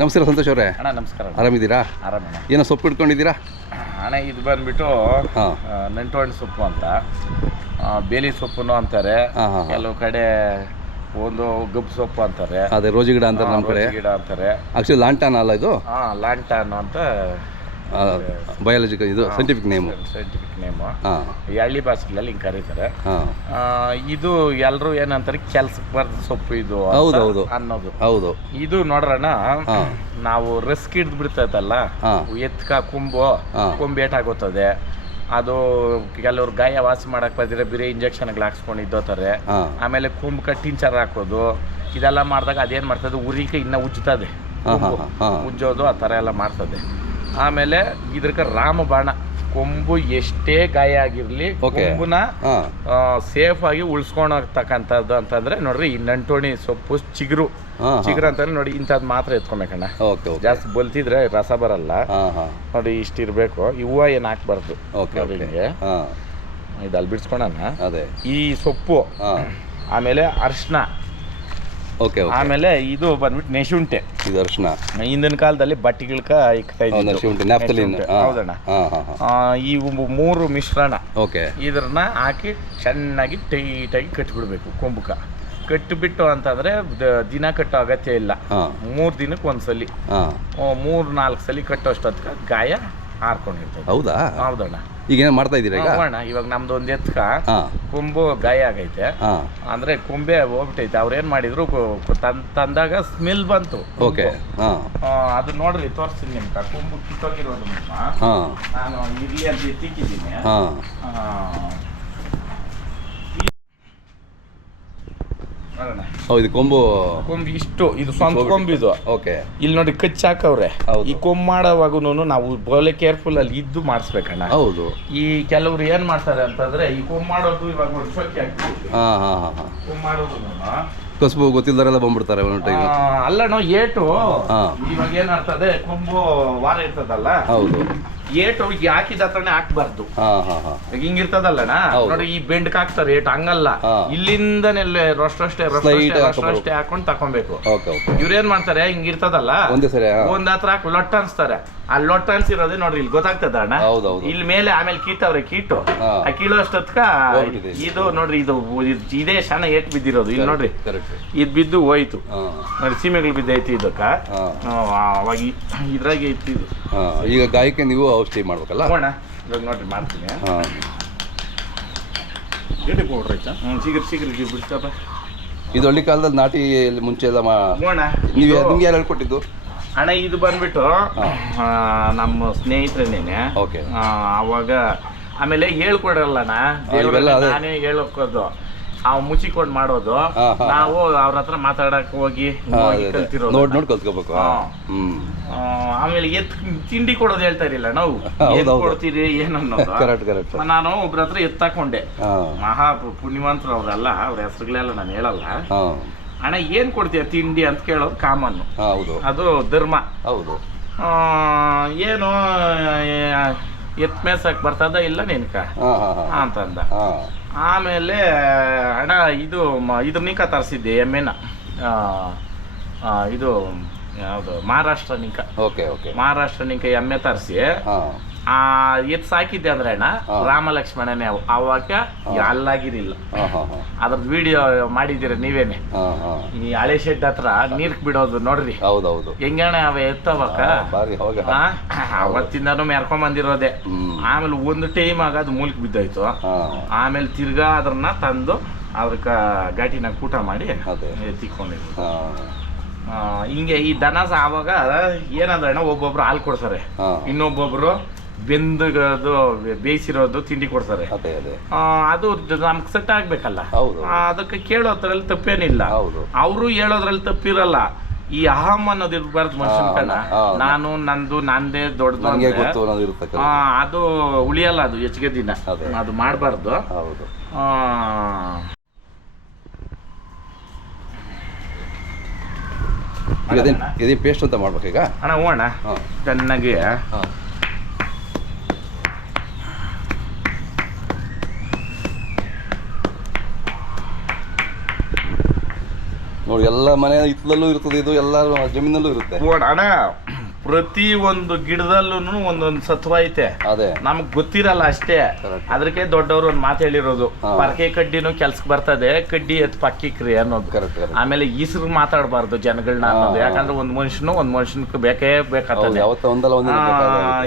ನಮಸ್ಕಾರ ಸಂತೋಷ್ ಅವರೇ. ಅಣ್ಣ ನಮಸ್ಕಾರ. ಆರಾಮಿದ್ದೀರಾ? ಆರಾಮಣ್ಣ. ಏನೋ ಸೊಪ್ಪು ಇಟ್ಕೊಂಡಿದ್ದೀರಾ? ಅಣ್ಣ ಇದು ಬಂದ್ಬಿಟ್ಟು ನಂಟೋಣಿ ಸೊಪ್ಪು ಅಂತ, ಬೇಲಿ ಸೊಪ್ಪು ಅಂತಾರೆ, ಕೆಲವು ಕಡೆ ಒಂದು ಗಬ್ಬು ಸೊಪ್ಪು ಅಂತಾರೆ, ಅದೇ ರೋಜಿ ಗಿಡ ಅಂತಾರೆ, ನಮ್ಮ ಕಡೆ ಗಿಡ ಅಂತಾರೆ. ಆಕ್ಚುಲಿ ಲಾಂಟಾನ್ ಅಲ್ಲ ಇದು? ಲಾಂಟಾನ್ ಅಂತ ಬಯಾಲಜಿಕಲ್, ಇದು ಸೈಂಟಿಫಿಕ್ ನೇಮು. ಈ ಹಳ್ಳಿ ಭಾಷೆಗಳಲ್ಲಿ ಹಿಂಗೆ ಕರೀತಾರೆ. ಇದು ಎಲ್ಲರೂ ಏನಂತಾರೆ, ಕೆಲ್ಸಕ್ಕೆ ಬರ್ದ ಸೊಪ್ಪು ಇದು ಅನ್ನೋದು. ಹೌದು. ಇದು ನೋಡ್ರಣ್ಣ, ನಾವು ರಿಸ್ಕ್ ಹಿಡ್ದು ಬಿಡ್ತೈತಲ್ಲ, ಎತ್ಕ ಕೊಂಬು ಏಟಾಗೋತದೆ. ಅದು ಕೆಲವ್ರು ಗಾಯ ವಾಸಿ ಮಾಡಕ್ ಬಂದಿದ್ರೆ ಬೇರೆ ಇಂಜೆಕ್ಷನ್ಗಳು ಹಾಕ್ಸ್ಕೊಂಡು ಇದ್ದೋತಾರೆ. ಆಮೇಲೆ ಕೊಂಬು ಟಿಂಚರ್ ಹಾಕೋದು, ಇದೆಲ್ಲ ಮಾಡಿದಾಗ ಅದೇನು ಮಾಡ್ತದೆ, ಉರಿಕೆ ಇನ್ನೂ ಉಜ್ತದೆ, ಉಜ್ಜೋದು ಆ ಥರ ಎಲ್ಲ ಮಾಡ್ತದೆ. ಆಮೇಲೆ ಇದ್ರಕ ರಾಮಬಾಣ, ಕೊಂಬು ಎಷ್ಟೇ ಗಾಯ ಆಗಿರ್ಲಿ ಕೊಂಬುನ ಸೇಫ್ ಆಗಿ ಉಳಿಸ್ಕೊಂಡೋಗ್ತಕ್ಕಂಥದ್ದು ಅಂತಂದ್ರೆ ನೋಡ್ರಿ, ಈ ನಂಟೋಣಿ ಸೊಪ್ಪು ಚಿಗುರು ಅಂತಂದ್ರೆ ನೋಡಿ, ಇಂಥದ್ದು ಮಾತ್ರ ಎತ್ಕೊಬೇಕಣ್ಣ. ಜಾಸ್ತಿ ಬಲ್ತಿದ್ರೆ ರಸ ಬರಲ್ಲ ನೋಡಿ, ಇಷ್ಟಿರ್ಬೇಕು. ಈ ಹೂವು ಏನು ಹಾಕ್ಬಾರ್ದು. ಹಿಂಗೆ ಇದು ಅಲ್ಲಿ ಬಿಡ್ಸ್ಕೊಳಣ. ಅದೇ ಈ ಸೊಪ್ಪು, ಆಮೇಲೆ ಅರ್ಶಿನ, ಆಮೇಲೆ ಇದು ಬಂದ್ಬಿಟ್ಟು ನೆಶುಂಠೆ. ಇದು ಅರ್ಶಿನ ಹಿಂದಿನ ಕಾಲದಲ್ಲಿ ಬಟ್ಟೆಗಳ್ಕ ಇಕ್ತಾ ಇದ್ದ. ಹೌದಣ್ಣ. ಈ 3 ಮಿಶ್ರಣ ಇದ್ರನ್ನ ಹಾಕಿ ಚೆನ್ನಾಗಿ ಟೈಟಾಗಿ ಕಟ್ಟಿಬಿಡ್ಬೇಕು. ಕೊಂಬುಕ ಕಟ್ಟಿಬಿಟ್ಟು ಅಂತಂದ್ರೆ ದಿನ ಕಟ್ಟೋ ಅಗತ್ಯ ಇಲ್ಲ. 3 ದಿನಕ್ಕೆ ಒಂದ್ಸಲಿ, 3-4 ಸಲ ಕಟ್ಟೋಷ್ಟೊತ್ಕ ಗಾಯ ಹಾರ್ಕೊಂಡಿರ್ತದೆ. ಹೌದಾ? ಹೌದಣ್ಣ. ಈಗ ಏನು ಮಾಡ್ತಾ ಇದ್ದೀರಾ? ಇವಾಗ ನಮ್ದು ಒಂದು ಎತ್ಕ ಕೊಂಬು ಗಾಯ ಆಗೈತೆ, ಅಂದ್ರೆ ಕೊಂಬೆ ಹೋಗ್ಬಿಟ್ಟೈತೆ. ಅವ್ರು ಏನ್ ಮಾಡಿದ್ರು, ತಂದಾಗ ಸ್ಮೆಲ್ ಬಂತು. ಅದು ನೋಡ್ರಿ, ತೋರಿಸ್ತೀನಿ ನಿಮ್ಗೆ. ಕೊಂಬು ಕಿತ್ತೋಗಿರೋದು ನಾನು ಇರ್ಲಿ ಅಂತ ಎತ್ತಿಕ್ಕಿದ್ದೀನಿ. ಇದು ಕೊಂಬು ಇಷ್ಟು, ಇದು ಸ್ವಂತ ಕೊಂಬು ಇದು. ಇಲ್ಲಿ ನೋಡಿ ಕಚ್ಚಿ ಹಾಕವ್ರೆ. ಈ ಕೊಂಬು ಮಾಡೋವಾಗೂ ನಾವು ಬೋಲೆ ಕೇರ್ಫುಲ್ ಅಲ್ಲಿ ಇದ್ದು ಮಾಡಿಸ್ಬೇಕಣ್ಣ. ಹೌದು. ಈ ಕೆಲವ್ರು ಏನ್ ಮಾಡ್ತಾರೆ ಅಂತಂದ್ರೆ, ಈ ಕೊಂಬು ಮಾಡೋದು ಇವಾಗ ಕೊಂಬು ಮಾಡೋದು ಕಸುಬು ಗೊತ್ತಿಲ್ದಾರೆಲ್ಲ ಬಂದ್ಬಿಡ್ತಾರೆ ಅಲ್ಲಣ್ಣ. ಏಟು ಇವಾಗ ಏನಾಗ್ತದೆ, ಕೊಂಬು ವಾರ ಇರ್ತದಲ್ಲ, ಹೌದು, ಏಟು ಹಾಕಿದ ಹತ್ರನೇ ಹಾಕ್ಬಾರ್ದು. ಹಿಂಗಿರ್ತದಲ್ಲಣ್ಣ ನೋಡಿ, ಈ ಬೆಂಡ್ಕ್ ಹಾಕ್ತಾರೆ ಏಟು, ಹಂಗಲ್ಲ. ಇಲ್ಲಿಂದನೇ ರೊಷ್ಟೇ ಹಾಕೊಂಡು ತಕೊಬೇಕು. ಇವ್ರೇನ್ ಮಾಡ್ತಾರೆ, ಹಿಂಗಿರ್ತದಲ್ಲ, ಒಂದ್ ಹತ್ರ ಹಾಕಿ ಲೊಟ್ಟ ಅನ್ಸ್ತಾರೆ. ಆ ಲೊಟ್ಟ ಅನ್ಸಿರೋದೇ ನೋಡ್ರಿ, ಇಲ್ಲಿ ಗೊತ್ತಾಗ್ತದ ಅಣ್ಣ. ಇಲ್ಲಿ ಮೇಲೆ ಆಮೇಲೆ ಕೀಟವ್ರೆ, ಕೀಟು ಆ ಕೀಳೋ ಅಷ್ಟೊತ್ಕ ಇದು ನೋಡ್ರಿ, ಇದು ಇದೇ ಶಾನ ಏಟ್ ಬಿದ್ದಿರೋದು. ಇಲ್ಲಿ ನೋಡ್ರಿ, ಇದ್ ಬಿದ್ದು ಹೋಯ್ತು ನೋಡಿ, ಸೀಮೆಗಳು ಬಿದ್ದೈತಿ ಇದಕ್ಕ. ಅವಾಗ ಇದ್ರಾಗೆ ಇತ್ತು ಇದು. ಈಗ ಗಾಯಕ್ಕೆ ನೀವು ಔಷಧಿ ಮಾಡ್ಬೇಕಲ್ಲ? ಇವಾಗ ನೋಡ್ರಿ ಮಾಡ್ತೀನಿ. ಶೀಘ್ರ ಬಿಡ್ತಪ್ಪ. ಇದು ಹಳ್ಳಿ ಕಾಲದಲ್ಲಿ ನಾಟಿ ಮುಂಚೆ ಎಲ್ಲ ನೀವು ನಿಮ್ಗೆ ಯಾರು ಹೇಳ್ಕೊಟ್ಟಿದ್ದು? ಅಣ್ಣ ಇದು ಬಂದ್ಬಿಟ್ಟು ನಮ್ಮ ಸ್ನೇಹಿತರೇನೇನೆ. ಅವಾಗ ಆಮೇಲೆ ಹೇಳ್ಕೊಡಲ್ಲಣ್ಣ, ನಾನೇ ಹೇಳೋದು, ಅವ್ ಮುಚ್ಚಿಕೊಂಡು ಮಾಡೋದು. ನಾವು ಅವ್ರ ಹತ್ರ ಮಾತಾಡಕ್ ಹೋಗಿ ಕಲ್ತ್ಕೋಬೇಕು. ಆಮೇಲೆ ತಿಂಡಿ ಕೊಡೋದು ಹೇಳ್ತಾ ಇರಲಿಲ್ಲ ನಾವು, ಕೊಡ್ತೀರಿ ಏನನ್ನೋದು. ನಾನು ಒಬ್ರ ಹತ್ರ ಎತ್ತಾಕೊಂಡೆ, ಮಹಾ ಪುಣ್ಯವಂತರು ಅವರೆಲ್ಲ, ಅವ್ರ ಹೆಸರುಗಳೆಲ್ಲ ನಾನು ಹೇಳಲ್ಲ. ಅಣ್ಣ ಏನ್ ಕೊಡ್ತೀಯ ತಿಂಡಿ ಅಂತ ಕೇಳೋದು ಕಾಮನ್, ಅದು ಧರ್ಮ. ಹೌದು. ಏನು ಎತ್ ಮೇಸಕ್ ಬರ್ತದ ಇಲ್ಲ ನಿನ್ಕ ಅಂತಂದ. ಆಮೇಲೆ ಅಣ್ಣ ಇದು ನಿಂಕ ತರಿಸಿದ್ದೆ, ಎಮ್ಮೆನ. ಇದು ಯಾವುದು, ಮಹಾರಾಷ್ಟ್ರ ನಿಂಕ. ಮಹಾರಾಷ್ಟ್ರ ನಿಂಕ ಎಮ್ಮೆ ತರಿಸಿ ಎತ್ ಸಾಕಿದ್ದೆ ಅಂದ್ರೆ ಅಣ್ಣ, ರಾಮ ಲಕ್ಷ್ಮಣನೇ. ಅವಾಗ ಅಲ್ಲಾಗಿರಿಲ್ಲ. ಅದ್ರದ್ದು ವಿಡಿಯೋ ಮಾಡಿದ್ದೀರ ನೀವೇನೆ. ಈ ಹಳೆ ಶೆಡ್ ಹತ್ರ ನೀರ್ಕ್ ಬಿಡೋದು ನೋಡ್ರಿ, ಹೆಂಗಣ್ಣ ಅವ ಎತ್ತವಕ್ಕ. ಅವತ್ತಿಂದಾನು ಮೆರ್ಕೊಂಡ್ ಬಂದಿರೋದೆ. ಆಮೇಲೆ ಒಂದು ಟೈಮ್ ಆಗ ಅದು ಮೂಲಿಗೆ ಬಿದ್ದೋಯ್ತು. ಆಮೇಲೆ ತಿರ್ಗಾ ಅದ್ರನ್ನ ತಂದು ಅದಕ್ಕ ಘಾಟಿನಾಗ ಊಟ ಮಾಡಿ ಎತ್ತಿಕೊಂಡಿದ್ರು. ಹಿಂಗೆ ಈ ದನ ಆವಾಗ ಏನಂದ್ರೆ, ಒಬ್ಬೊಬ್ರು ಹಾಲು ಕೊಡ್ತಾರೆ, ಇನ್ನೊಬ್ಬೊಬ್ರು ಬೆಂದದು ಬೇಯಿಸಿರೋದು ತಿಂಡಿ ಕೊಡ್ತಾರೆ. ಅದು ನಮ್ಗೆ ಸೆಟ್ ಆಗ್ಬೇಕಲ್ಲ, ಅದಕ್ಕೆ ಕೇಳೋದ್ರಲ್ಲಿ ತಪ್ಪೇನಿಲ್ಲ. ಅವರು ಹೇಳೋದ್ರಲ್ಲಿ ತಪ್ಪಿರಲ್ಲ. ಈ ಅಹಂ ಅನ್ನೋದು ಇರ್ಬಾರ್ದು ಮನುಷ್ಯನ. ನಾನು ನಂದೇ ದೊಡ್ಡದು ಅದು ಉಳಿಯಲ್ಲ, ಅದು ಹೆಚ್ಚಿಗೆ ದಿನ ಅದು ಮಾಡಬಾರ್ದು. ಪೇಸ್ಟ್ ಅಂತ ಮಾಡ್ಬೇಕೀಗ ಅಣ್ಣ. ಹ್ಞೂ ಅಣ್ಣ, ಚೆನ್ನಾಗಿ ನೋಡಿ ಎಲ್ಲ ಮನೆ ಹಿತ್ತಲಲ್ಲೂ ಇರ್ತದೆ, ಇದು ಎಲ್ಲ ಜಮೀನಲ್ಲೂ ಇರುತ್ತೆ. ಅಣ್ಣ ಪ್ರತಿ ಒಂದು ಗಿಡದಲ್ಲೂ ಒಂದೊಂದು ಸತ್ವ ಐತೆ, ಅದೇ ನಮ್ಗ್ ಗೊತ್ತಿರಲ್ಲ ಅಷ್ಟೇ. ಅದಕ್ಕೆ ದೊಡ್ಡವರು ಒಂದ್ ಮಾತು ಹೇಳಿರೋದು, ಪರಕೆ ಕಡ್ಡಿನೂ ಕೆಲ್ಸಕ್ ಬರ್ತದೆ, ಕಡ್ಡಿ ಎತ್ ಪಕ್ಕಿಕ್ರಿ ಅನ್ನೋದು. ಆಮೇಲೆ ಈಸರು ಮಾತಾಡಬಾರ್ದು ಜನಗಳನ್ನ ಅನ್ನೋದು, ಯಾಕಂದ್ರೆ ಒಂದ್ ಮನುಷ್ಯನ್ಕ್ ಬೇಕೇ ಬೇಕಾಗ್ತದೆ,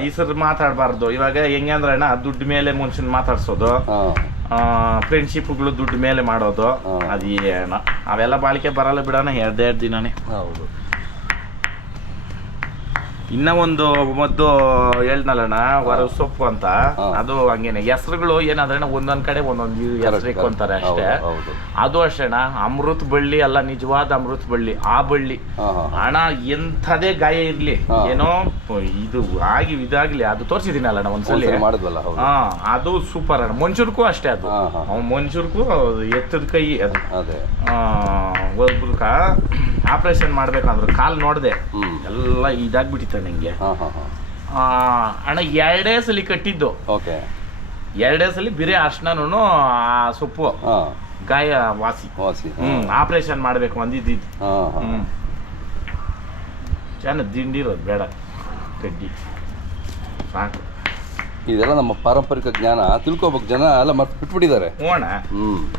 ಈಸರು ಮಾತಾಡಬಾರ್ದು. ಇವಾಗ ಹೆಂಗೆ ಅಂದ್ರೆ ಅಣ್ಣ, ದುಡ್ಡು ಮೇಲೆ ಮನುಷ್ಯನ್ ಮಾತಾಡ್ಸೋದು, ಫ್ರೆಂಡ್ಶಿಪ್ಗಳು ದುಡ್ಡು ಮೇಲೆ ಮಾಡೋದು, ಅದೇನ ಅವೆಲ್ಲ ಬಾಳಿಕೆ ಬರಲ್ಲ ಬಿಡೋಣ, 2 ದಿನನೇ. ಹೌದು. ಇನ್ನ ಒಂದು ಮದ್ದು ಹೇಳ್ನಲ್ಲಣ್ಣ, ವರ ಸೊಪ್ಪು ಅಂತ, ಅದು ಹಂಗೇನೆ. ಹೆಸರುಗಳು ಏನಾದ್ರೆ ಒಂದೊಂದ್ ಕಡೆ ಒಂದೊಂದು ಹೆಸರು ಇಕ್ಕೊಂತಾರೆ ಅಷ್ಟೇ. ಅದು ಅಷ್ಟೇ ಅಣ್ಣ, ಅಮೃತ ಬಳ್ಳಿ ಅಲ್ಲ, ನಿಜವಾದ ಅಮೃತ ಬಳ್ಳಿ. ಆ ಬಳ್ಳಿ ಅಣ್ಣ ಎಂಥದೇ ಗಾಯ ಇರ್ಲಿ, ಏನೋ ಇದು ಆಗಿ ಇದಾಗ್ಲಿ, ಅದು ತೋರಿಸಿದೀನಲ್ಲ ಒಂದ್ಸಲಿ, ಅದು ಸೂಪರ್ ಅಣ್ಣ. ಮನುಷ್ಯರ್ಗೂ ಅಷ್ಟೇ, ಅದು ಮನುಷ್ಯರ್ಗೂ ಎತ್ತದ ಕೈ. ಅದು ಒಬ್ರಕ ಆಪರೇಷನ್ ಮಾಡ್ಬೇಕಂದ್ರೆ ಕಾಲ್ ನೋಡ್ದೆ ಎಲ್ಲ ಇದಾಗ್ಬಿಟ್ಟಿತ್ತ ನಂಗೆ. ಅಣ್ಣ 2 ಸಲ ಕಟ್ಟಿದ್ದು, 2 ಸಲ ಬಿರೆ ಅರ್ಶನೂ ಆ ಸೊಪ್ಪು ಗಾಯ ವಾಸಿ. ಆಪರೇಷನ್ ಮಾಡ್ಬೇಕು ಅಂದಿದ್ದು. ಚೆನ್ನಾಗಿ ದಿಂಡಿರೋದು ಬೇಡ, ಕಡ್ಡಿ ಸಾಕು. ಇದೆಲ್ಲ ನಮ್ಮ ಪಾರಂಪರಿಕ ಜ್ಞಾನ ತಿಳ್ಕೊಬೇಕು, ಜನ ಎಲ್ಲ ಮತ್ತೆ ಬಿಟ್ಬಿಟ್ಟಿದ್ದಾರೆ. ಅಣ್ಣ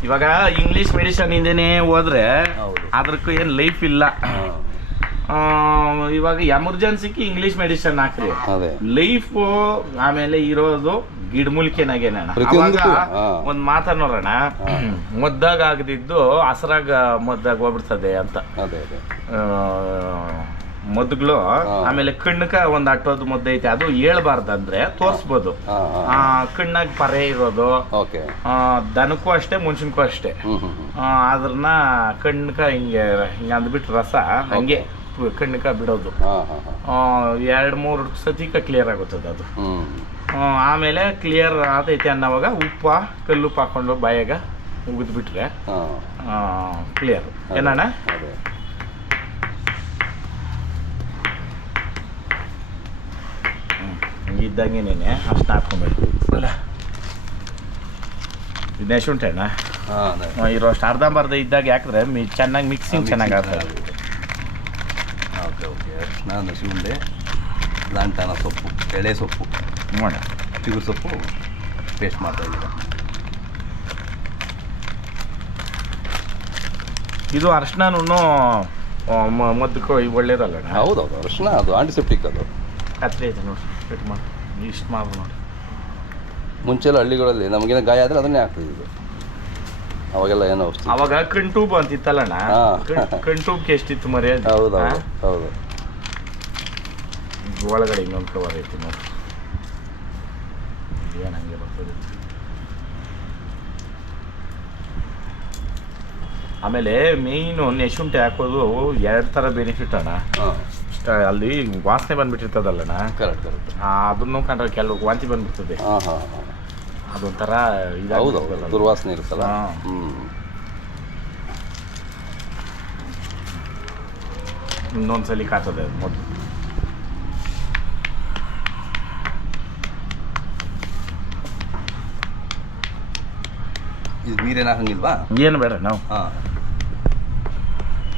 ಇವಾಗ ಇಂಗ್ಲಿಷ್ ಮೆಡಿಸಿನ್ ಹಿಂದೆನೆ ಹೋದ್ರೆ ಅದಕ್ಕೂ ಏನ್ ಲೈಫ್ ಇಲ್ಲ. ಇವಾಗ ಎಮರ್ಜೆನ್ಸಿಗೆ ಇಂಗ್ಲಿಷ್ ಮೆಡಿಸಿನ್ ಹಾಕ್ರಿ, ಲೈಫ್ ಆಮೇಲೆ ಇರೋದು ಗಿಡಮೂಲಿಕೆನಾಗೇನ. ಒಂದ್ ಮಾತನ್ನೋರಣ, ಮದ್ದಾಗ ಆಗದಿದ್ದು ಹಸರಾಗ ಮದ್ದಾಗ ಹೋಗ್ಬಿಡ್ತದೆ ಅಂತ ಮದ್ದುಗಳು. ಆಮೇಲೆ ಕಣ್ಣಕ ಒಂದ್ ಅಟ್ಟೋದು ಮದ್ದು ಐತೆ, ಅದು ಹೇಳ್ಬಾರ್ದಂದ್ರೆ ತೋರ್ಸ್ಬೋದು. ಕಣ್ಣಾಗ ಪರೆ ಇರೋದು ದನಕ್ಕೂ ಅಷ್ಟೇ ಮನುಷ್ಯನ್ಗೂ ಅಷ್ಟೇ. ಅದ್ರನ್ನ ಕಣ್ಣಕ ಹಿಂಗೆ ಅಂದ್ಬಿಟ್ಟು ರಸ ಹಂಗೆ ಕಣ್ಣಕ ಬಿಡೋದು, 2-3 ಸತಿಕ ಕ್ಲಿಯರ್ ಆಗುತ್ತದೆ ಅದು. ಆಮೇಲೆ ಕ್ಲಿಯರ್ ಆತೈತೆ ಅನ್ನೋವಾಗ ಕಲ್ಲುಪ್ಪು ಹಾಕೊಂಡು ಬಾಯಾಗ ಉಗಿದ್ಬಿಟ್ರೆ ಕ್ಲಿಯರ್. ಏನಣ್ಣ ಇದ್ದಂಗೆನೇನೆ ಅಷ್ಟು ಹಾಕ್ಕೊಬೇಕು. ಅಲ್ಲ ಇದನ್ನೇ ಶುಂಠಣ್ಣ ಇರೋ ಅಷ್ಟು ಅರ್ಧಂಬರ್ಧ ಇದ್ದಾಗ ಹಾಕಿದ್ರೆ ಚೆನ್ನಾಗಿ ಮಿಕ್ಸಿಂಗ್ ಚೆನ್ನಾಗಿ ಆಗ್ತದೆ. ಅರ್ಶಿನ, ಹಸಿಗುಂಡೆ, ಲಾಂಟನ ಸೊಪ್ಪು, ಎಳೆ ಸೊಪ್ಪು, ಚಿಗುರು ಸೊಪ್ಪು ಪೇಸ್ಟ್ ಮಾಡ್ತಾ ಇದ್ದೀರ. ಇದು ಅರ್ಶಿನೂ ಮದ್ದಕ್ಕೂ ಒಳ್ಳೇದಲ್ಲ. ಹೌದೌದು, ಅರ್ಶಿನ ಅದು ಆಂಟಿಸೆಪ್ಟಿಕ್. ಅದು ಕತ್ರಿ ಐತೆ ನೋಡಿ, ಕಟ್ ಮಾಡಿ ಇಷ್ಟು ಮಾಡಿ ನೋಡಿ. ಮುಂಚೆಲ್ಲ ಹಳ್ಳಿಗಳಲ್ಲಿ ನಮಗೇನೋ ಗಾಯ ಆದರೆ ಅದನ್ನೇ ಆಗ್ತಿದ್ದು, ಅವಾಗೆಲ್ಲ ಏನೋ ಅವಾಗ ಕಣ್ಟೂಬ್ ಅಂತಿತ್ತಲ್ಲಣ್ಣ, ಕಣ್ಟೂಬ್ಗೆ ಎಷ್ಟಿತ್ತು ಮರಿ. ಹೌದು ಹೌದು. ಒಳಗಡೆ ಇನ್ನೊಂದು ಕವರ್ ಐತಿ ನೋಡಿ, ಏನು ಹಂಗೆ ಬರ್ತದೆ. ಆಮೇಲೆ ಮೇಯ್ನು ನೆಶುಂಠಿ ಹಾಕೋದು 2 ಥರ ಬೆನಿಫಿಟ್ ಅಣ್ಣ. ಅಲ್ಲಿ ವಾಸನೆ ಬಂದ್ಬಿಟ್ಟಿರ್ತದಲ್ಲಣ್ಣ, ಅದನ್ನು ಕಂಡ್ರೆ ಕೆಲವು ವಾಂತಿ ಬಂದ್ಬಿಡ್ತದೆ, ಅದೊಂಥರ ಇದಾಗೋದು, ದುರ್ವಾಸನೆ ಇರುತ್ತಲ್ಲ. ಇನ್ನೊಂದ್ಸಲಿ ಕಾತದೆ ಮೊದಲು. ಇದು ನೀರೇನು ಹಾಕಂಗಿಲ್ವಾ? ಏನು ಬೇಡ. ನಾವು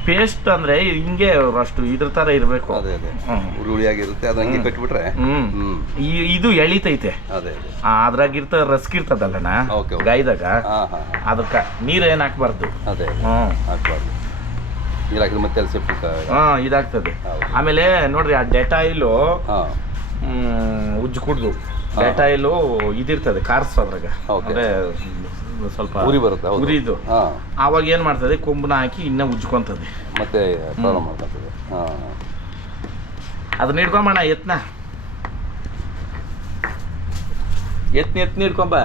ಪೇಸ್ಟ್ ಅಂದ್ರೆ ಹಿಂಗೆ ಅಷ್ಟು ಇದ್ರ ತರ ಇರಬೇಕು. ಅದೇ ಹುಳಿಯಾಗಿರುತ್ತೆ, ಅದು ಹಂಗೆ ಕಟ್ಬಿಟ್ರೆ. ಇದು ಎಳಿತೈತೆ, ಅದ್ರಾಗಿರ್ತ ರಸ್ಕಿರ್ತದಲ್ಲಣ್ಣ ಗಾಯದಾಗ, ಅದಕ್ಕೆ ನೀರು ಏನು ಹಾಕ್ಬಾರ್ದು. ಅದೇ ಹಾಕ್ಬಾರ್ದು, ನೀರು ಹಾಕಿದ್ರೆ ಮತ್ತೆ ಸೆಪ್ಟಿಕ್ ಇದಾಗ್ತದೆ. ಆಮೇಲೆ ನೋಡ್ರಿ, ಆ ಡೆಟಾಯಿಲು ಉಜ್ಜು ಕುಡ್ದು ಡೆಟಾಯಿಲು ಇದಿರ್ತದೆ ಕಾರ್ಸು, ಅದ್ರಾಗ ಅಂದ್ರೆ ಸ್ವಲ್ಪ ಉರಿ ಬರುತ್ತೆ, ಉರಿದು. ಆವಾಗ ಏನ್ ಮಾಡ್ತದೆ, ಕೊಂಬನ ಹಾಕಿ ಇನ್ನ ಉಜ್ಕೊಂತದೆ, ಮತ್ತೆ ಮಾಡ್ಕೊತದೆ. ಅದನ್ನ ಹಿಡ್ಕೊಂಬಣ್ಣ, ಎತ್ನ ಹಿಡ್ಕೊಂಬ.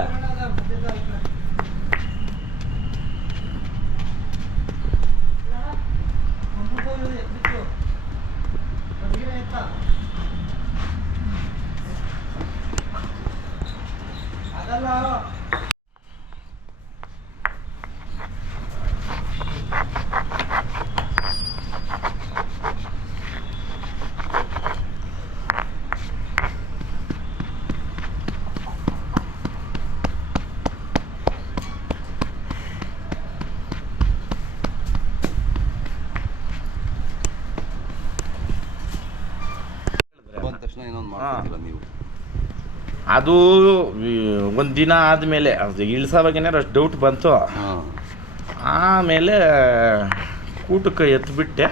ತಕ್ಷಣ ಇನ್ನೊಂದು ಮಾಡ್ತೀರಾ ನೀವು? ಅದು ಒಂದು ದಿನ ಆದಮೇಲೆ ಅದು ಇಳಿಸೋವಾಗೇನಾರು ಅಷ್ಟು ಡೌಟ್ ಬಂತು. ಆಮೇಲೆ ಕೂಟಕ್ಕೆ ಎತ್ಬಿಟ್ಟೆ.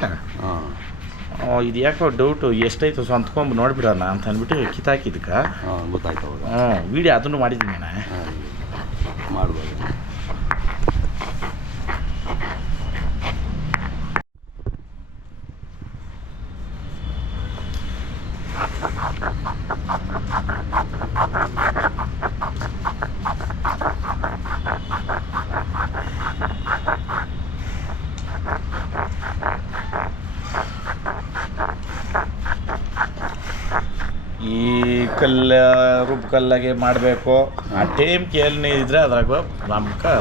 ಇದು ಯಾಕೋ ಡೌಟು ಎಷ್ಟೈತು ಸ್ವಂತ್ಕೊಂಬ ನೋಡ್ಬಿಡೋಣ ಅಂತ ಅಂದ್ಬಿಟ್ಟು ಕಿತ್ತಾಕಿದ್ದಕ್ಕೆ ಗೊತ್ತಾಯ್ತು. ವೀಡಿಯೋ ಅದನ್ನು ಮಾಡಿದ್ದೀನಿ ನಾನು. ಮಾಡ್ಬೋದು. ಈ ರುಬ್ಕಲ್ಲಾಗೆ ಮಾಡಬೇಕು. ಆ ಟೈಮ್ ಕೇಳಿ ಇದ್ರೆ ಅದ್ರಾಗ ನಮ್ಗೆ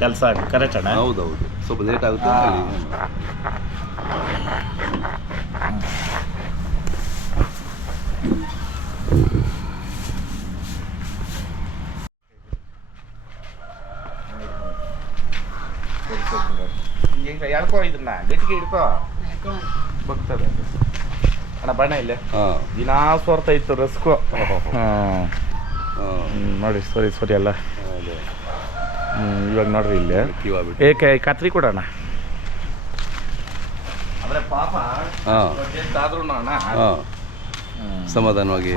ಕೆಲಸ ಕರೆಕ್ಟ್ ಅಣ್ಣ. ಹೌದೌದು, ಸ್ವಲ್ಪ ಲೇಟ್ ಆಗುತ್ತೆ. ಈಗ ಎಳ್ಕೊ, ಇದನ್ನ ಗಟ್ಟಿಗೆ ಹಿಡ್ಕೊ, ಬಗ್ತದೆ ಅಣ್ಣ. ಬಣ್ಣ ಇಲ್ಲೇ ದಿನಾ ಸೋರ್ತಾ ಇತ್ತು ರಸ್ಕು. ನೋಡಿ ಸರಿ ಅಲ್ಲ. ಇವಾಗ ನೋಡ್ರಿ ಇಲ್ಲೇ ಏಕೆ ಕತ್ರಿ ಕೊಡೋಣ ಅಂದ್ರೆ ಪಾಪ ಆದ್ರೂ ಅಣ್ಣ ಸಮಾಧಾನವಾಗಿ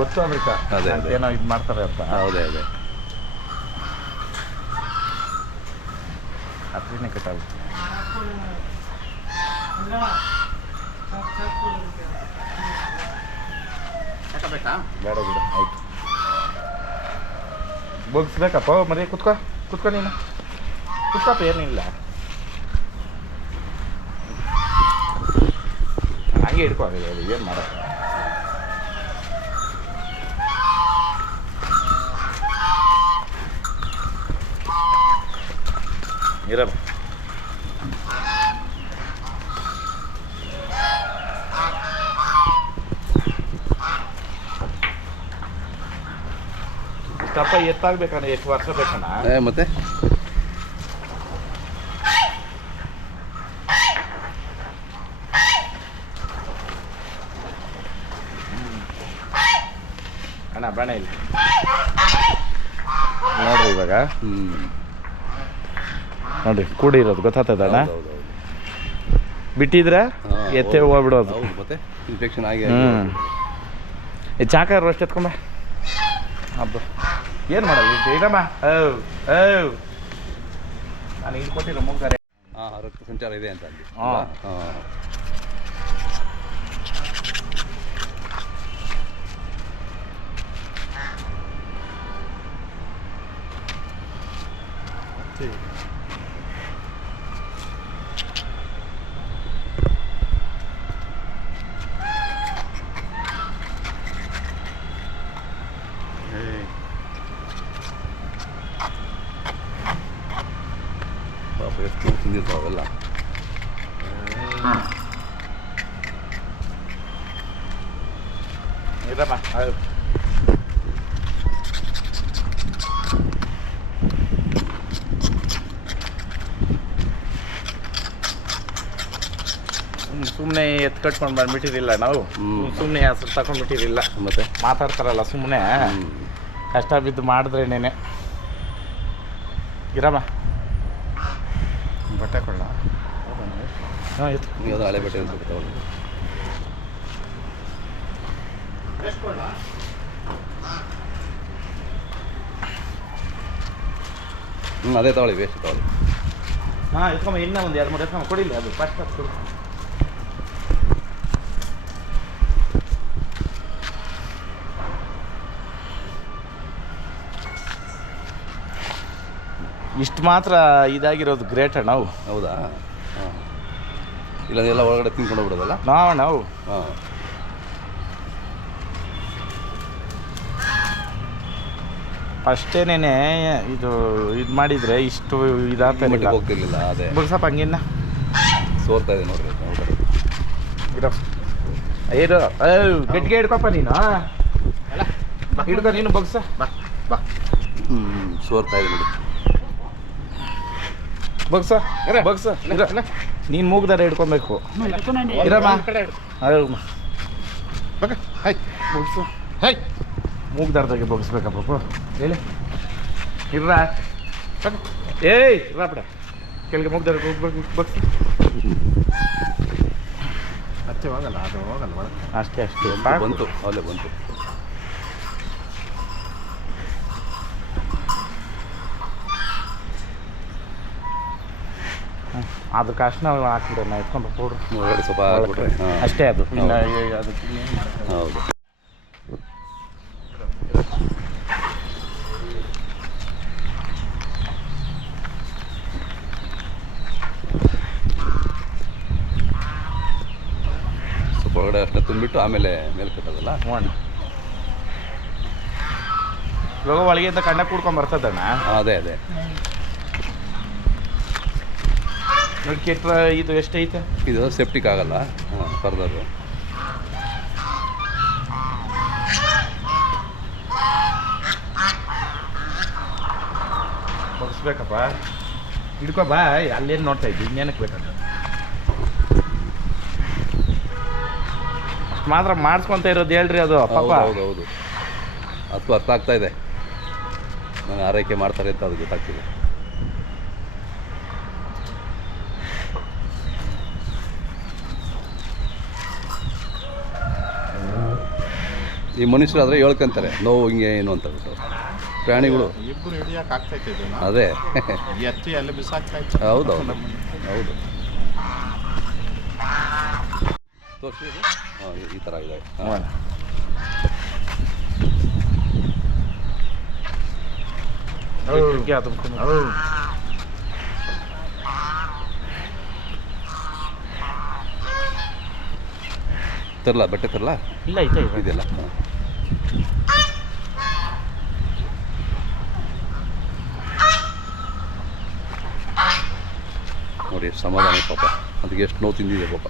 ಗೊತ್ತು ಅದಕ್ಕೆ ಏನೋ ಇದು ಮಾಡ್ತಾರೆ ಅಂತ. ಹೌದೇ ಕತ್ರಿನೇ ಕಟ್ಟಾಗ ಬೇಡ ಬಿಡು, ಆಯ್ತು. ಬಗ್ಸ್ಬೇಕಪ್ಪ ಮರಿ. ಕುತ್ಕೊ ನೀನು ಕುತ್ಕಪ್ಪ, ಏನಿಲ್ಲ ಹಂಗೆ ಹಿಡ್ಕೊ. ಏನು ಮಾಡ ಇರಲ್ಲ. ತಪ್ಪ ಎತ್ತಾಗಬೇಕಣ್ಣ. ಎಷ್ಟು ವರ್ಷ ಬೇಕಣ್ಣ ಮತ್ತೆ? ಅಣ್ಣ ಬೇಡ ಇಲ್ಲ ನೋಡ್ರಿ ಇವಾಗ. ನೋಡ್ರಿ ಕೂಡಿರೋದು ಗೊತ್ತಾಗ್ತದ ಅಣ್ಣ. ಬಿಟ್ಟಿದ್ರೆ ಎತ್ತೆ ಹೋಗ್ಬಿಡೋದು. ಮತ್ತೆ ಇನ್ಫೆಕ್ಷನ್ ಆಗಿ ಚಾಕ ರೋಸ್ಟ್ ಎತ್ಕೊಂಬ. ಹಬ್ಬ ಏನು ಮಾಡೋದು ಈಗಮ್ಮ? ನಾನು ಇಲ್ಲಿ ಕೊಟ್ಟಿರೋ ಮುಗ್ತಾರೆ. ರಕ್ತ ಸಂಚಾರ ಇದೆ ಅಂತ ಅಲ್ಲಿ. ಎಷ್ಟು ತಿಂದಿರ್ತಾವೆಲ್ಲ. ಇದಮ್ಮ ಸುಮ್ಮನೆ ಎತ್ತು ಕಟ್ಕೊಂಡು ಬಂದ್ಬಿಟ್ಟಿರಿಲ್ಲ ನಾವು. ಸುಮ್ಮನೆ ಹೆಸರು ತಗೊಂಡ್ಬಿಟ್ಟಿರಿಲ್ಲ. ಮತ್ತೆ ಮಾತಾಡ್ತಾರಲ್ಲ ಸುಮ್ಮನೆ ಕಷ್ಟ ಬಿದ್ದು ಮಾಡಿದ್ರೇನೇನೆ. ಇರಮ್ಮ ಬಟ್ಟೆ ಕೊಳ್ಳ. ಯಾವುದು ಹಳೆ ಬಟ್ಟೆ ಅನ್ಸುತ್ತೆ. ಅದೇ ತಗೊಳ್ಳಿ, ವೇಸ್ಟ್ ತಗೊಳ್ಳಿ. ಎತ್ಕೊಂಬ. ಇನ್ನೂ ಒಂದು 2-3 ಎತ್ಕೊಂಬ. ಕೊಡಿಲ್ಲ ಅದು ಫಸ್ಟ್ ಅದು ಕೊಡು. ಇಷ್ಟು ಮಾತ್ರ ಇದಾಗಿರೋದು ಗ್ರೇಟ್ ಅಣ್ಣ ನಾವು. ಹೌದಾ? ಇಲ್ಲ ಎಲ್ಲ ಒಳಗಡೆ ತಿನ್ಕೊಂಡು ಹೋಗ್ಬಿಡೋದಲ್ಲ ನಾವು. ಅಷ್ಟೇನೇನೆ ಇದು ಮಾಡಿದರೆ ಇಷ್ಟು ಇದಾಗ್ತಾ ಹೋಗ್ತಿರ್ಲಿಲ್ಲ. ಅದೇ ಬಗ್ಸಪ್ಪ ಹಂಗಿನ್ನ ಸೋರ್ತಾ ಇದೆ ನೋಡ್ರಿ. ಏನು ಗಟ್ಟಿಗೆ ಹಿಡ್ಕೊಪ್ಪ ನೀನು. ಹಿಡ್ಕೊ ನೀನು ಬಗ್ಸ. ಬಾ ಸೋರ್ತಾ ಇದೆ ನೋಡಿ. ಬಗ್ಸ ನೀನು ಮೂಗ್ದಾರ ಹಿಡ್ಕೊಬೇಕು. ಇರಮ್ಮ ಓಕೆ ಹೈ ಬಗ್ಸು ಹೈ ಮೂಗ್ದಾರ್ದಾಗೆ ಬಗ್ಸ್ಬೇಕಾ ಪಾಪು ಹೇಳಿ ಇರ್ರ ಏಯ್ ಇರ್ರ ಬಿಡ ಕೆಳಗೆ ಮೂಗ್ದಾರ್ಗೆ ಹೋಗ್ಬೇಕು ಬಗ್ಸು ಅಷ್ಟೇ ಹೋಗಲ್ಲ ಅದು ಹೋಗಲ್ಲ ಒಳಗೆ ಅಷ್ಟೇ ಅಷ್ಟೇ ಬಂತು ಅಲ್ಲೇ ಬಂತು ಅದಕ್ಕೆ ಅಷ್ಟು ನಾವು ಹಾಕ್ಬಿಡೋಣ ಎತ್ಕೊಂಡು ಪೌಡ್ರು ಸ್ವಲ್ಪ ಹಾಕ್ಬಿಟ್ರೆ ಅಷ್ಟೇ ಅದು ಇಲ್ಲ ಅದಕ್ಕೆ ಹೌದು ಸ್ವಲ್ಪ ಒಳಗಡೆ ಅಷ್ಟೇ ತುಂಬಿಟ್ಟು ಆಮೇಲೆ ಮೇಲೆ ಕಟ್ಟೋದಲ್ಲ ಒಂದು ಇವಾಗ ಒಳಗೆಯಿಂದ ಕಣ್ಣ ಕೂಡ್ಕೊಂಡು ಬರ್ತದಣ್ಣ ಅದೇ ಅದೇ ನೋಡಿ ಕೆಟ್ಟ ಇದು ಎಷ್ಟೈತೆ ಇದು ಸೆಪ್ಟಿಕ್ ಆಗಲ್ಲ ಫರ್ದರ್ ಬಗ್ಸ್ಬೇಕಪ್ಪ ಹಿಡ್ಕೊ ಬಾ ಅಲ್ಲೇನು ನೋಡ್ತಾ ಇದ್ವಿ ಇನ್ನೇನಕ್ಕೆ ಬೇಕಂತ ಅಷ್ಟು ಮಾತ್ರ ಮಾಡಿಸ್ಕೊತ ಇರೋದು ಹೇಳ್ರಿ ಅದು ಪಾಪ ಹೌದು ಅದಕ್ಕೂ ಅರ್ಥ ಆಗ್ತಾ ಇದೆ ನಾನು ಆರೈಕೆ ಮಾಡ್ತಾರೆ ಅಂತ ಅದು ಗೊತ್ತಾಗ್ತಿದೆ ಈ ಮನುಷ್ಯರಾದರೆ ಹೇಳ್ಕೊಂತಾರೆ ನೋವು ಹಿಂಗೆ ಏನು ಅಂತ ಬಿಟ್ಟು ಪ್ರಾಣಿಗಳು ಇಬ್ಬರು ಹಿಡಿಯಕ್ಕೆ ಆಗ್ತೈತೆ ಅದೇ ಎತ್ತಿ ಅಲ್ಲಿ ಬಿಸಾಕ್ತಾ ಇತ್ತು ಹೌದೌದು ಹೌದು ತೋರಿಸಿ ಹಾಂ ಈ ಥರ ಇದೆ ತರಲ್ಲ ಬಟ್ಟೆ ತರಲ್ಲ ಇಲ್ಲ ಇದೆಲ್ಲ ನೋಡಿ ಎಷ್ಟು ಸಮಾಧಾನ ಪಾಪ ಅದಕ್ಕೆ ಎಷ್ಟು ನೋವು ತಿಂದಿದೆ ಪಾಪ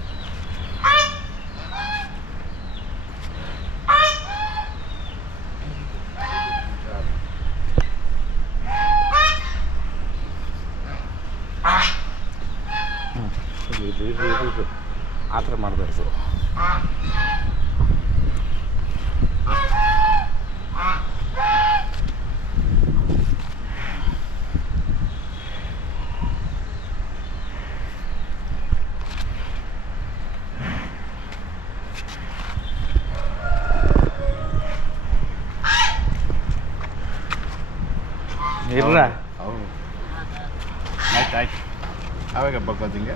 ಆ ಥರ ಮಾಡಬಾರ್ದು ಇರ್ರ ಆಯ್ತು ಅವಾಗ ಬಗ್ಗೋದು ಹಿಂಗೆ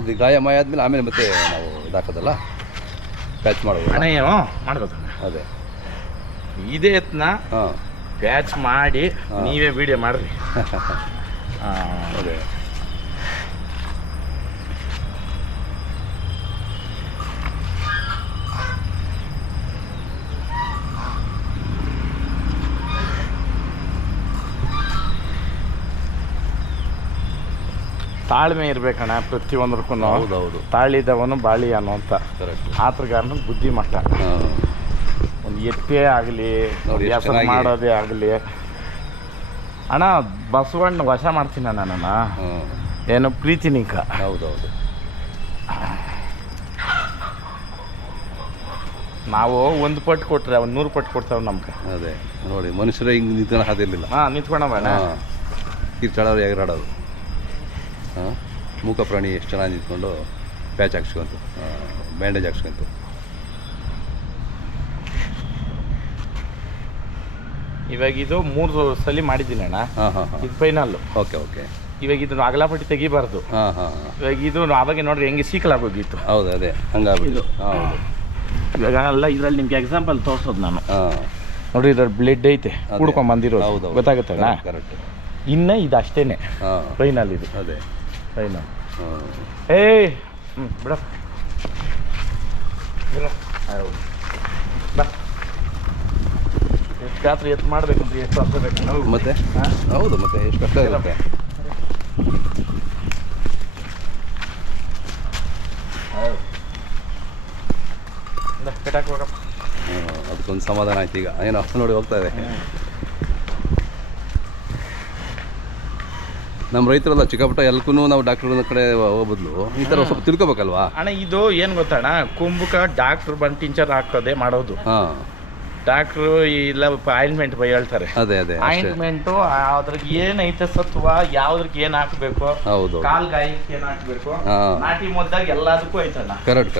ಇದು ಗಾಯ ಮಾಯ ಆದಮೇಲೆ ಆಮೇಲೆ ಮತ್ತೆ ನಾವು ಇದಾಕೋದಲ್ಲ ಪ್ಯಾಚ್ ಮಾಡೋದು ಮಾಡ್ಬೋದು ಅದೇ ಇದೇ ಎತ್ನ ಹಾಂ ಪ್ಯಾಚ್ ಮಾಡಿ ನೀವೇ ವಿಡಿಯೋ ಮಾಡ್ರಿ ಅದೇ ತಾಳ್ಮೆ ಇರ್ಬೇಕಣ್ಣ ಪ್ರತಿಯೊಂದಕ್ಕೂ ಹೌದೌದು ತಾಳಿದವನು ಬಾಳಿ ಅನ್ನೋ ಅಂತ ಕರೆಕ್ಟ್ ಆತಗಾರನ ಬುದ್ಧಿ ಮಟ್ಟ ಒಂದು ಎತ್ತೇ ಆಗಲಿ ವ್ಯಾಸ ಮಾಡೋದೇ ಆಗಲಿ ಅಣ್ಣ ಬಸವಣ್ಣ ವಶ ಮಾಡ್ತೀನಿ ನನ್ನನ್ನು ಏನು ಪ್ರೀತಿ ನಿಂಕ ಹೌದೌದು ನಾವು ಒಂದು ಪಟ್ಟು ಕೊಟ್ರೆ ಅವ್ನು 100 ಪಟ್ಟು ಕೊಡ್ತಾವೆ ನಮ್ಗೆ ಅದೇ ನೋಡಿ ಮನುಷ್ಯರೇ ಹಿಂಗೆ ನಿಂತ್ಕೊಂಡು ಹಾದಿರ್ಲಿಲ್ಲ ನಿಂತ್ಕೊಂಡವಣ್ಣ ಕಿರ್ಚಾಡೋರು ಎಗರಾಡೋದು ಮೂಕ ಪ್ರಾಣಿ ಎಷ್ಟು ಚೆನ್ನಾಗಿ ನಿಂತ್ಕೊಂಡು ಪ್ಯಾಚ್ ಹಾಕ್ಸ್ಕೊಂತು ಬ್ಯಾಂಡೇಜ್ ಹಾಕ್ಸ್ಕೊಂತು ಇವಾಗ ಇದು 3 ಸಲ ಮಾಡಿದ್ದೀನಿ ಅಣ್ಣ ಇದು ಫೈನಲ್ ಓಕೆ ಇವಾಗ ಇದನ್ನು ಅಗಲಪಟ್ಟಿ ತೆಗಿಬಾರ್ದು ಇವಾಗ ಇದು ಅವಾಗ ನೋಡ್ರಿ ಹೆಂಗೆ ಸೀಕಲಾಗೋಗಿತ್ತು ಹೌದು ಅದೇ ಹಂಗಾಗಿದ್ದು ಹೌದು ಇವಾಗ ಅಲ್ಲ ಇದರಲ್ಲಿ ನಿಮ್ಗೆ ಎಕ್ಸಾಂಪಲ್ ತೋರಿಸೋದು ನಾನು ನೋಡ್ರಿ ಇದ್ರಲ್ಲಿ ಬ್ಲಡ್ ಐತೆ ಕುಡ್ಕೊಂಡ್ ಬಂದಿರೋದು ಗೊತ್ತಾಗುತ್ತೆ ಅಣ್ಣ ಕರೆಕ್ಟ್ ಇನ್ನು ಇದು ಅಷ್ಟೇನೆ ಫೈನಲ್ ಇದು ಅದೇ ಫೈನಲ್ ಏಯ್ ಬಿಡ ಬಾ ಗಾತ್ರ ಎತ್ತು ಮಾಡಬೇಕು ಅಂತ ಎಷ್ಟು ವರ್ಷ ಬೇಕು ನಾವು ಮತ್ತೆ ಹೌದು ಮತ್ತೆ ಎಷ್ಟು ಕಷ್ಟ ಇರುತ್ತೆ. ಅದಕ್ಕೊಂದು ಸಮಾಧಾನ ಆಯ್ತು ಈಗ. ಏನೋ ನೋಡಿ ಹೋಗ್ತಾ ಇದೆ. ನಮ್ಮ ರೈತರಲ್ಲ ಚಿಕ್ಕಪುಟ್ಟ ಎಲ್ಲಕ್ಕೂ ನಾವು ಡಾಕ್ಟರ್ ಕಡೆ ಹೋಗ್ಬದ್ಲು ಈ ಥರ ಸ್ವಲ್ಪ ತಿಳ್ಕೊಬೇಕಲ್ವಾ ಅಣ್ಣ. ಇದು ಏನು ಗೊತ್ತಣ್ಣ, ಕುಂಭಕ ಡಾಕ್ಟ್ರ್ ಬಂದು ಟಿಂಚರ್ ಹಾಕೋದೇ ಮಾಡೋದು. ಡಾಕ್ಟ್ರು ಇಲ್ಲ ಆಯಿಂಟ್ಮೆಂಟ್ ಹೇಳ್ತಾರೆ. ಅದೇ ಅದೇ ಆಯಿಂಟ್ಮೆಂಟು ಅದ್ರಿಗೆ ಏನೈತೆ ಸತ್ವ, ಯಾವ್ದಕ್ಕೆ ಏನು ಹಾಕಬೇಕು, ಹೌದು ಕಾಲ್ ಗಾಯಕ್ಕೆ ಏನು ಹಾಕಬೇಕು, ನಾಟಿ ಮದ್ದಾಗ ಎಲ್ಲದಕ್ಕೂ ಐತಣ್ಣ. ಕರೆಕ್ಟ್